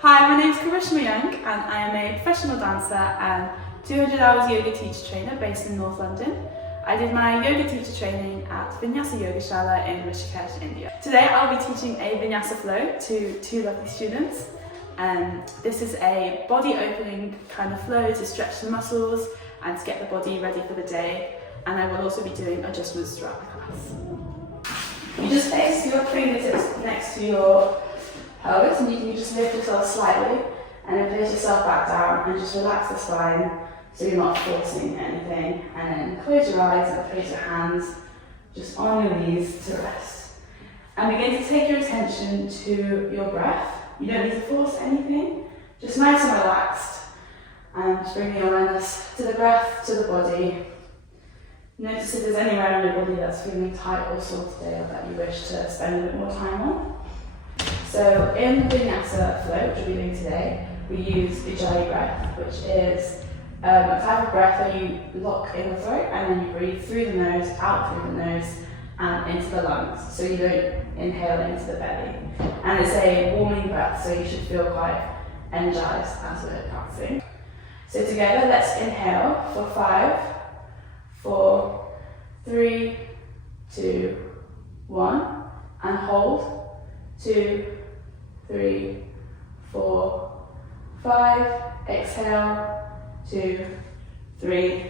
Hi, my name is Karishma and I am a professional dancer and 200 hours yoga teacher trainer based in North London. I did my yoga teacher training at Vinyasa Yogashala in Rishikesh, India. Today I'll be teaching a Vinyasa flow to 2 lucky students. This is a body opening kind of flow to stretch the muscles and to get the body ready for the day. And I will also be doing adjustments throughout the class. You just place your fingertips next to your pelvis and you can just lift yourself slightly and then place yourself back down and just relax the spine so you're not forcing anything. And then close your eyes and place your hands just on your knees to rest. And begin to take your attention to your breath. You don't need to force anything, just nice and relaxed. And just bring your awareness to the breath, to the body. Notice if there's anywhere in your body that's feeling tight or sore today or that you wish to spend a bit more time on. So in the Vinyasa flow, which we'll be doing today, we use Ujjayi breath, which is a type of breath where you lock in the throat and then you breathe through the nose, out through the nose, and into the lungs. So you don't inhale into the belly. And it's a warming breath, so you should feel quite energized as we're practicing. So together, let's inhale for 5, 4, 3, 2, 1, and hold. 2, 3, 4, 5. Exhale. 2, 3,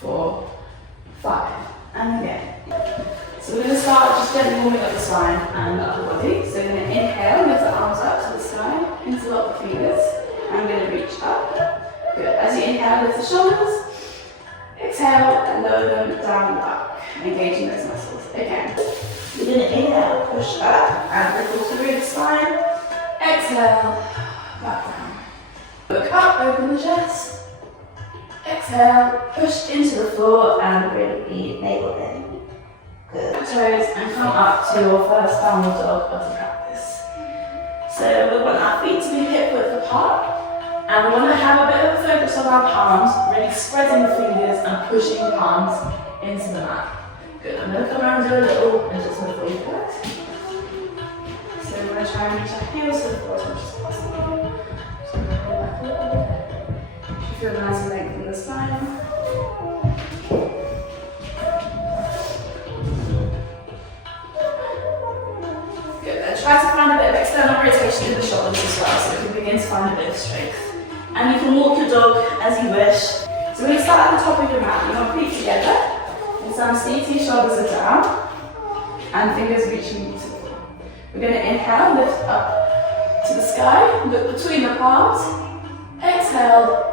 4, 5. And again. So we're going to start just gently warming up the spine and the upper body. So we're going to inhale, lift the arms up to the sky, interlock the fingers. I'm going to reach up. Good. As you inhale, lift the shoulders. Exhale, lower them down and back, engaging those muscles. Again. You're going to inhale, push up and ripple through the spine. Exhale, back down. Look up, open the chest. Exhale, push into the floor and bring the navel in. Good. Toes and come up to your first downward dog of the practice. So we want our feet to be hip width apart. And we want to have a bit of a focus on our palms, really spreading the fingers and pushing the palms into the mat. Good, I'm going to come around and do a little adjustment for you guys. So we're going to try and reach our heels to the floor as much as possible. Just going to pull back a little bit. You should feel the nice length in the spine. Good, and try to find a bit of external rotation in the shoulders as well, so we can begin to find a bit of strength. And you can walk your dog as you wish. So we're going to start at the top of your mat. You want feet together. And some seated, shoulders are down. And fingers reaching to the floor. We're going to inhale, lift up to the sky. Look between the palms. Exhale.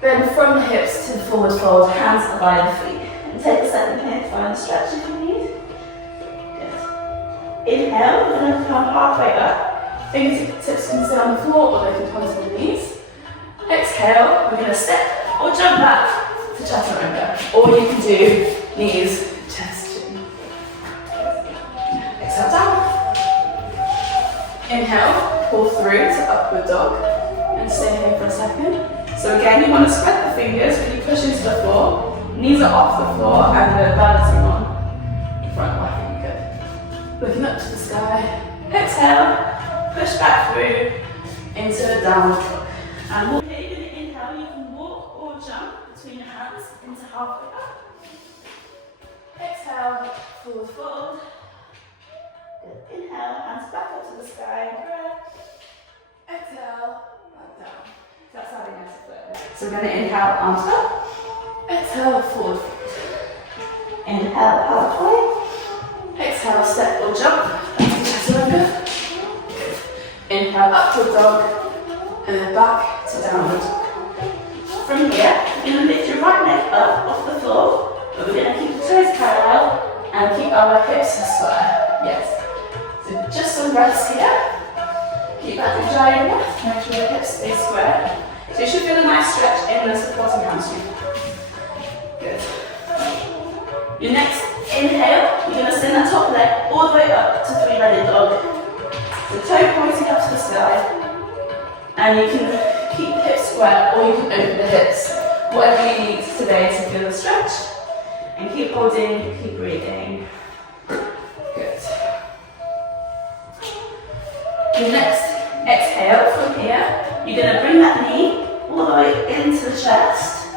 Bend from the hips to the forward fold. Hands align the feet. And take a second here to find a stretch if you need. Good. Inhale. We're going to come halfway up. Fingertips can sit on the floor or they can come to the knees. Exhale, we're going to step or jump back to chaturanga, or you can do knees, chest, chin. Exhale down. Inhale, pull through to upward dog, and stay here for a second. So again, you want to spread the fingers, really push into the floor, knees are off the floor, and we're balancing on the front leg. Good. Looking up to the sky. Exhale, push back through into the downward dog. And you're going to inhale, you can walk or jump between your hands into halfway up. Exhale, forward fold. Good. Inhale, hands back up to the sky, breath. Exhale, back down. That's how Vinyasa flow. So we're going to inhale, arms up. Exhale, forward fold. Inhale, halfway. Exhale, step or jump. That's chaturanga. Inhale, upward dog. And then back to downward. From here, you're going to lift your right leg up off the floor, but we're going to keep the toes parallel and keep our hips square. Yes. So just some breaths here. Keep that Ujjayi breath, make sure the hips stay square. So you should feel a nice stretch in the supporting hamstring. Good. Your next inhale, you're going to send that top leg all the way up to 3-legged dog. The toe pointing up to the sky. And you can keep the hips square or you can open the hips. Whatever you need today to feel the stretch. And keep holding, keep breathing. Good. Your next Exhale from here. You're going to bring that knee all the way into the chest.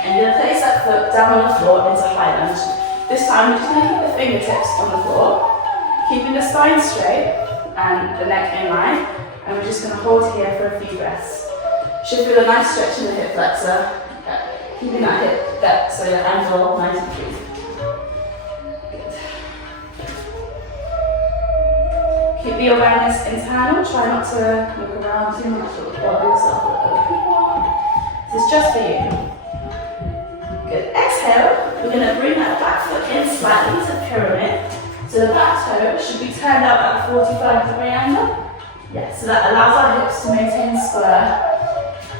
And you're going to place that foot down on the floor into high lunge. This time, you're just going to keep the fingertips on the floor, keeping the spine straight and the neck in line. And we're just going to hold here for a few breaths. Should feel a nice stretch in the hip flexor, keeping that hip depth so your ankle nice and free. Good. Keep the awareness internal. Try not to look around too much or bother yourself with other people. This is just for you. Good. Exhale, we're going to bring that back foot in slightly to pyramid. So the back toe should be turned out at a 45-degree angle. Yeah, so that allows our hips to maintain square.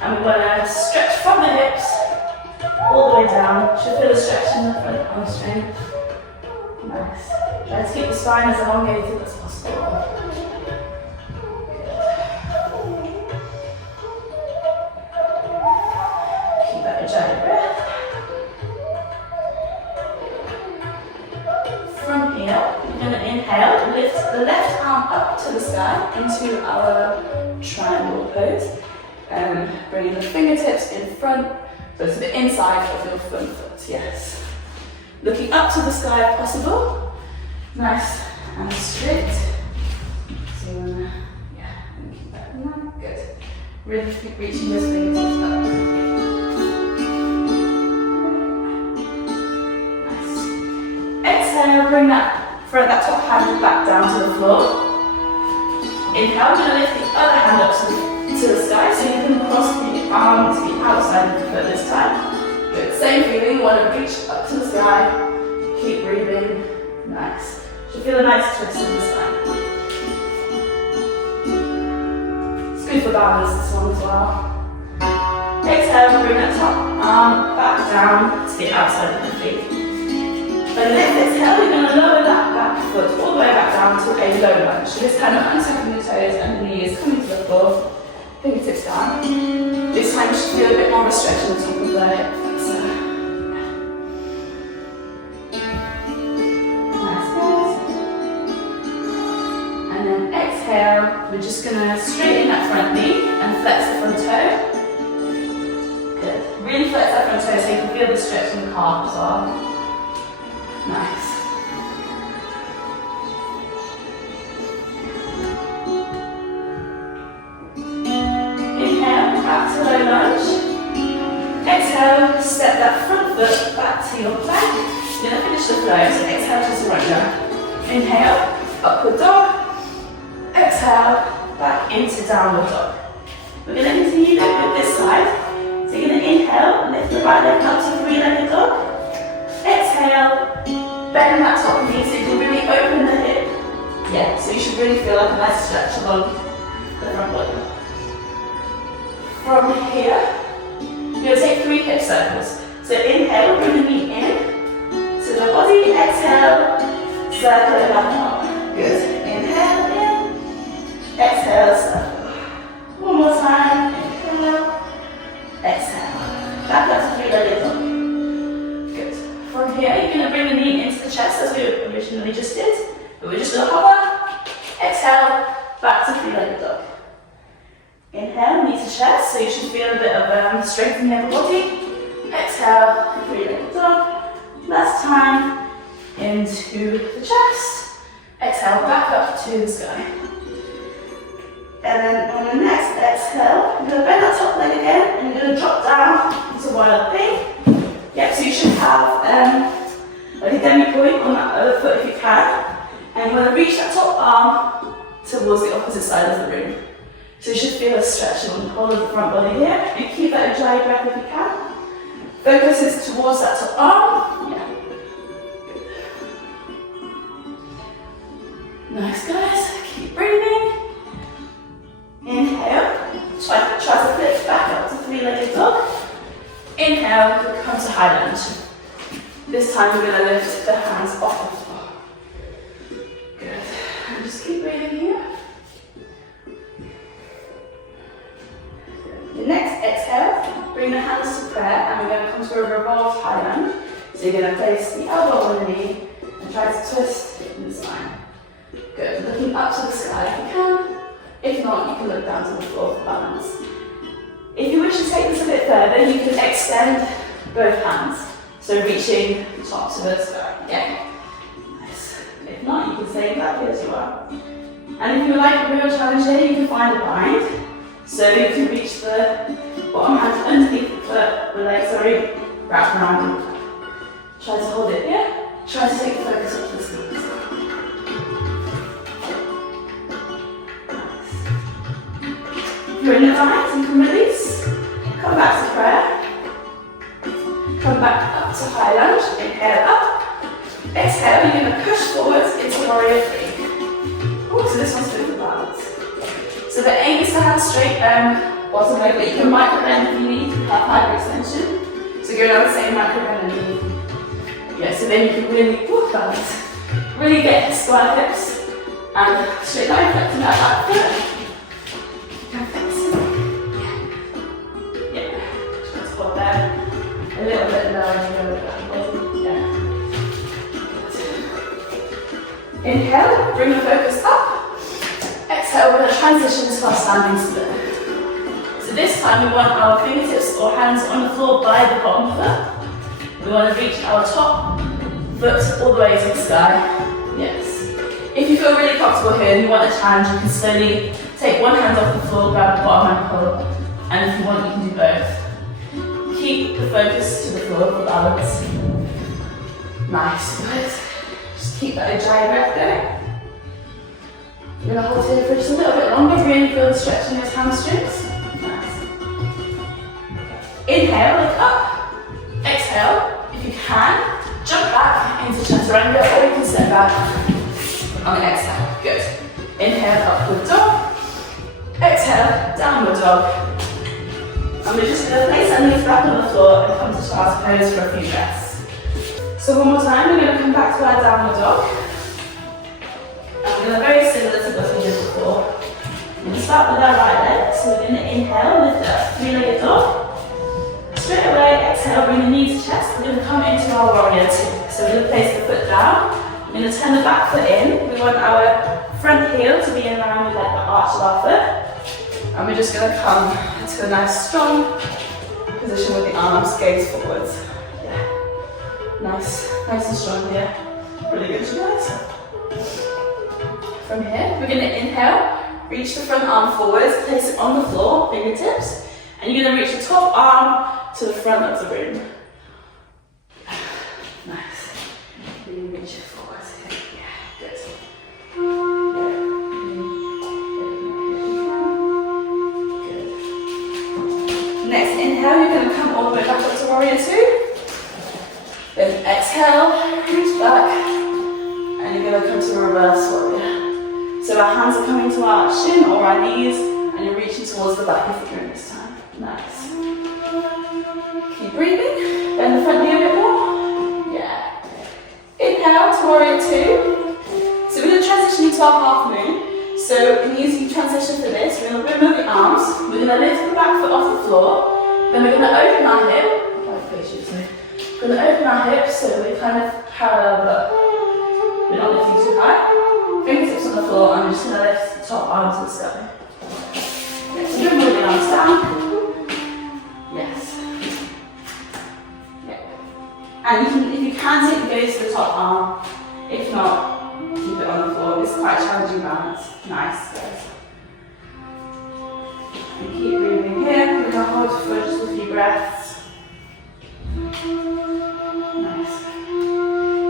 And we want to stretch from the hips all the way down. Should feel a stretch in the front hamstring. Nice. Try to keep the spine as elongated as possible. Keep that giant breath. From here, we're going to inhale, lift the left arm up to the sky into our triangle pose. Bringing the fingertips in front, so to the inside of your front foot, yes. Looking up to the sky if possible. Nice and straight. So you want to, keep that in mind. Good. Really keep reaching those fingertips up. Nice. Exhale, bring that top hand back down to the floor. Inhale, we're going to lift the other hand up to the sky, so you can cross the arm to the outside of the foot this time. Good, same feeling, you want to reach up to the sky, keep breathing, nice. Should feel a nice twist in the spine. It's good for balance, this one as well. Exhale, bring that top arm back down to the outside of the feet. Then next exhale, you're going to lower that back foot all the way back down to a low lunge. So this time, untucking the toes and the knees coming to the floor. Fingertips down. This time you should feel a bit more of a stretch on the top of the hip flexor. Nice, guys. And then exhale, we're just going to straighten that front knee and flex the front toe. Good. Really flex that front toe so you can feel the stretch in the calf as well. Nice. Back to low lunge. Exhale, step that front foot back to your plank. You're going to finish the flow, so exhale to surrender. Inhale, upward dog. Exhale, back into downward dog. We're going to continue with this side. So you're going to inhale, lift the right leg up to three-legged dog. Exhale, bend that top knee so you can really open the hip. Yeah, so you should really feel like a nice stretch along the front body. From here, you're going to take 3 hip circles. So inhale, bring the knee in to the body. Exhale, circle it back up. Good. Inhale in. Exhale, circle. One more time. Inhale. Exhale. Back up to three-legged dog. Good. From here, you're going to bring the knee into the chest as we originally just did. But we're just going to hover. Exhale, back to three-legged dog. Inhale, knee to chest, so you should feel a bit of strength in the upper body. Exhale, three-legged dog. Last time, into the chest. Exhale, back up to the sky. And then on the next exhale, you're going to bend that top leg again, and you're going to drop down into wild thing. Yep, so you should have like a demi-point on that other foot if you can. And you want to reach that top arm towards the opposite side of the room. So you should feel a stretch on the whole of the front body here. And keep that dry breath if you can. Focus is towards that top arm. Yeah. Good. Nice, guys. Keep breathing. Inhale. Try to flip back up to three-legged dog. Inhale, come to high lunge. This time we're going to lift the hands off the floor. Good. And just keep breathing here. The next exhale, bring the hands to prayer, and we're going to come to a revolved high lunge. So you're going to place the elbow on the knee and try to twist in the spine. Good. Looking up to the sky if you can. If not, you can look down to the floor for balance. If you wish to take this a bit further, you can extend both hands. So reaching the top to the sky. Yeah. Nice. If not, you can stay exactly as you are. And if you like a real challenge here, you can find a bind. So you can reach the bottom hand underneath the foot, the legs are wrapped around. Try to hold it here. Try to take the focus up to the sky. If you're in the bind, you can release. Come back to prayer. Come back up to high lunge. Inhale up. Exhale, you're going to push forwards into warrior three. Oh, so this one's good for balance. So the aim is to have straight bottom leg, but you can micro bend if you need to have hyperextension. So go down the same micro bend underneath. Yeah, so then you can really balance. Really get square hips and straight line flexing that back foot. Can flex it. Yeah. Just hold there. A little bit lower and go back. Yeah. Inhale, bring the focus up. Exhale, we're going to transition to our standing split. So this time we want our fingertips or hands on the floor by the bottom foot. We want to reach our top foot all the way to the sky. Yes. If you feel really comfortable here and you want a challenge, you can slowly take one hand off the floor, grab the bottom ankle, and if you want, you can do both. Keep the focus to the floor for balance. Nice, good. Just keep that giant breath going. You're going to hold here for just a little bit longer, really feel the stretch in those hamstrings. Nice. Inhale, look up. Exhale, if you can, jump back into chaturanga, or you can step back on the exhale. Good. Inhale, upward dog. Exhale, downward dog. And we're just going to place our knees back on the floor and come to child's pose for a few breaths. So one more time, we're going to come back to our downward dog. And we're going to very similar to what we did before. We're going to start with our right leg. So we're going to inhale, lift up, three-legged dog. Straight away, exhale, bring the knee to chest. We're going to come into our warrior two. So we're going to place the foot down. We're going to turn the back foot in. We want our front heel to be in line with like the arch of our foot. And we're just going to come to a nice strong position with the arms gaze forwards. Yeah. Nice and strong here. Really good, you guys. From here, we're going to inhale, reach the front arm forwards, place it on the floor, fingertips, and you're going to reach the top arm to the front of the room. Nice. Really reach it forwards here. Yeah, good. Good. Next inhale, you're going to come all the way back up to warrior two. Then exhale, reach back, and you're going to come to a reverse warrior. So our hands are coming to our shin or our knees, and you're reaching towards the back of the room this time. Nice. Keep breathing. Bend the front knee a bit more. Yeah. Inhale to warrior two. So we're going to transition into our half moon. So in the easy transition for this, we're going to remove the arms. We're going to lift the back foot off the floor. Then we're going to open our hip. We're going to open our hips so we're kind of parallel, but we're not lifting too high. Fingertips on the floor, and I'm just going to lift the top arm to the sky. Yeah, so bring the arms down. Yes. Yeah. And if you can take the gaze to the top arm. If not, keep it on the floor. It's quite a challenging balance. Nice, guys. And keep breathing here. We're going to hold for just a few breaths. Nice.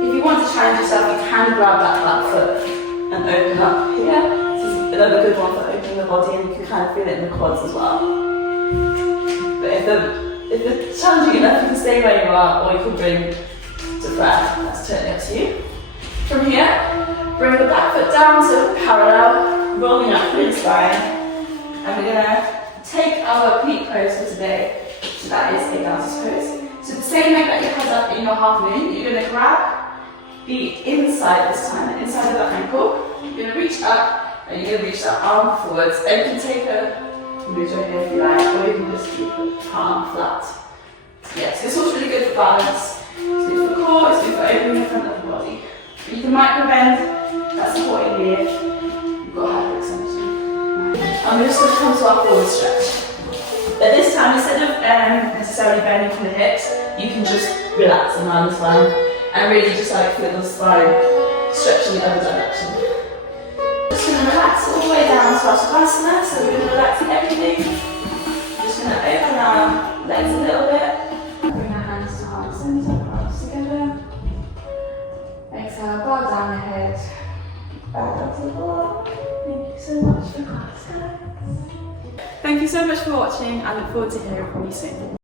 If you want to challenge yourself, you can grab that back foot and open up here. This is another good one for opening the body, and you can kind of feel it in the quads as well. But if it's challenging enough, you can stay where you are, or you can bring to breath. That's totally up to you. From here, bring the back foot down to parallel, rolling up through the spine. And we're going to take our peak pose for today. So that is a dancer's pose. So the same leg that you had up in your half moon, you're going to grab the inside this time, the inside of the ankle. You're going to reach up and you're going to reach that arm forwards. And you can take a move right here if you like, or you can just keep the palm flat. Yeah, so this one's really good for balance. It's good for the core, it's good for opening the front of the body. But you can micro bend, that's supporting here. You've got hyperextension. and we're just going to come to our forward stretch. But this time, instead of necessarily bending from the hips, you can just relax and line the spine and really just like feel the spine stretching the other direction. Just going to relax all the way down to our Savasana, so we're going to relax everything. Just going to open our legs a little bit. Bring our hands to heart center, palms together. Exhale, bow down the head, back up to the floor. Thank you so much for class, guys. Thank you so much for watching. I look forward to hearing from you soon.